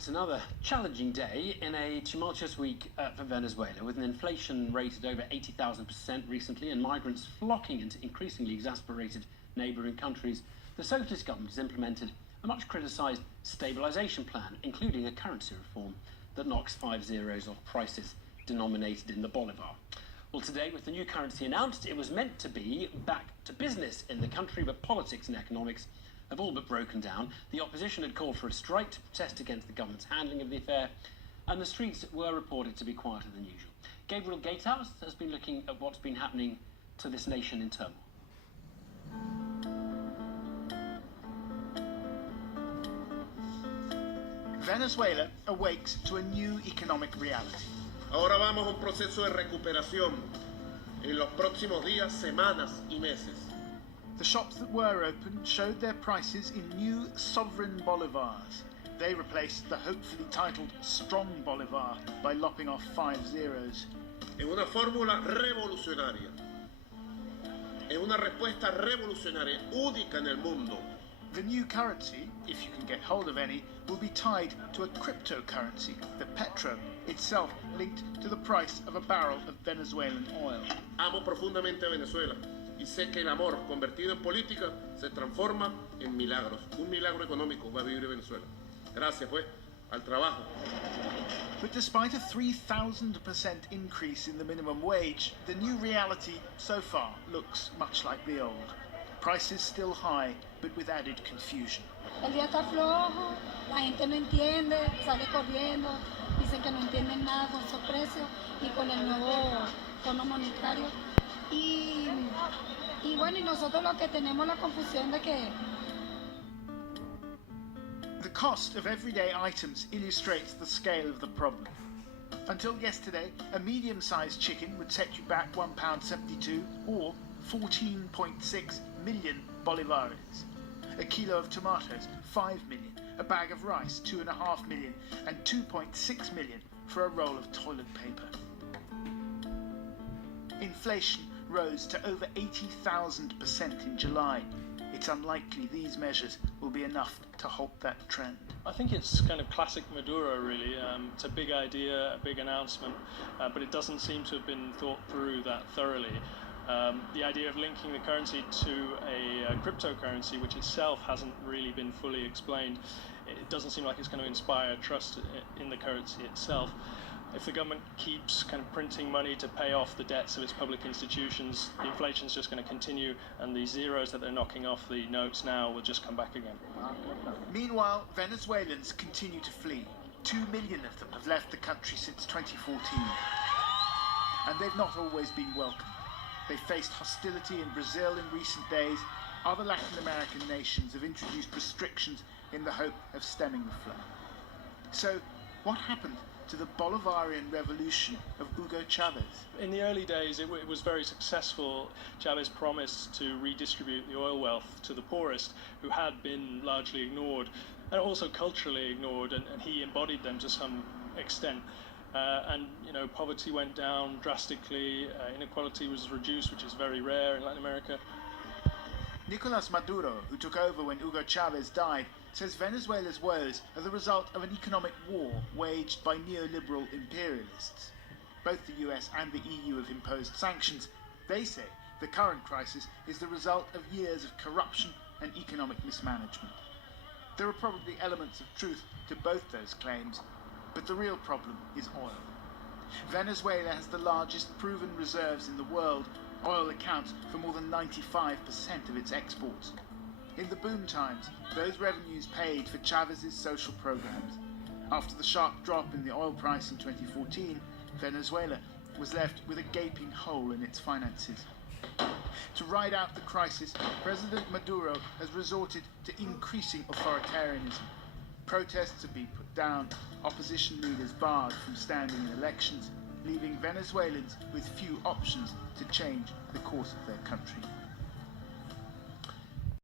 It's another challenging day in a tumultuous week for Venezuela, with an inflation rate at over 80,000% recently and migrants flocking into increasingly exasperated neighbouring countries. The socialist government has implemented a much criticised stabilisation plan, including a currency reform that knocks 5 zeros off prices denominated in the bolivar. Well, today, with the new currency announced, it was meant to be back to business in the country, but politics and economics have all but broken down. The opposition had called for a strike to protest against the government's handling of the affair, and the streets were reported to be quieter than usual. Gabriel Gatehouse has been looking at what's been happening to this nation in turmoil. Venezuela awakes to a new economic reality. Ahora vamos a un proceso de recuperación en los próximos días, semanas y meses. The shops that were open showed their prices in new sovereign bolivars. They replaced the hopefully titled strong bolivar by lopping off 5 zeros. En una fórmula revolucionaria, en una respuesta revolucionaria única en el mundo. The new currency, if you can get hold of any, will be tied to a cryptocurrency, the petro, itself linked to the price of a barrel of Venezuelan oil. Amo profundamente a Venezuela y sé que el amor convertido en política se transforma en milagros. Un milagro económico va a vivir Venezuela. Gracias, pues, al trabajo. But despite a 3,000% increase in the minimum wage, the new reality so far looks much like the old. Prices still high, but with added confusion. El día está flojo, la gente no entiende, sale corriendo, dicen que no entienden nada con esos precios y con el nuevo fondo monetario. Y bueno, y nosotros lo que tenemos la confusión de que... The cost of everyday items illustrates the scale of the problem. Until yesterday, a medium-sized chicken would set you back £1.72 or 14.6 million bolivares. A kilo of tomatoes, 5 million. A bag of rice, 2.5 million. And 2.6 million for a roll of toilet paper. Inflation rose to over 80,000% in July. It's unlikely these measures will be enough to halt that trend. I think it's kind of classic Maduro, really. It's a big idea, a big announcement, but it doesn't seem to have been thought through that thoroughly. The idea of linking the currency to a cryptocurrency, which itself hasn't really been fully explained, it doesn't seem like it's going to inspire trust in the currency itself. If the government keeps kind of printing money to pay off the debts of its public institutions, the inflation's just going to continue, and the zeros that they're knocking off the notes now will just come back again. Meanwhile, Venezuelans continue to flee. 2 million of them have left the country since 2014. And they've not always been welcome. They faced hostility in Brazil in recent days. Other Latin American nations have introduced restrictions in the hope of stemming the flow. So, what happened to the Bolivarian revolution of Hugo Chavez? In the early days, it was very successful. Chavez promised to redistribute the oil wealth to the poorest, who had been largely ignored, and also culturally ignored, and he embodied them to some extent. And poverty went down drastically, inequality was reduced, which is very rare in Latin America. Nicolas Maduro, who took over when Hugo Chavez died, says Venezuela's woes are the result of an economic war waged by neoliberal imperialists. Both the US and the EU have imposed sanctions. They say the current crisis is the result of years of corruption and economic mismanagement. There are probably elements of truth to both those claims, but the real problem is oil. Venezuela has the largest proven reserves in the world. Oil accounts for more than 95% of its exports. In the boom times, those revenues paid for Chavez's social programs. After the sharp drop in the oil price in 2014, Venezuela was left with a gaping hole in its finances. To ride out the crisis, President Maduro has resorted to increasing authoritarianism. Protests have been put down, opposition leaders barred from standing in elections, leaving Venezuelans with few options to change the course of their country.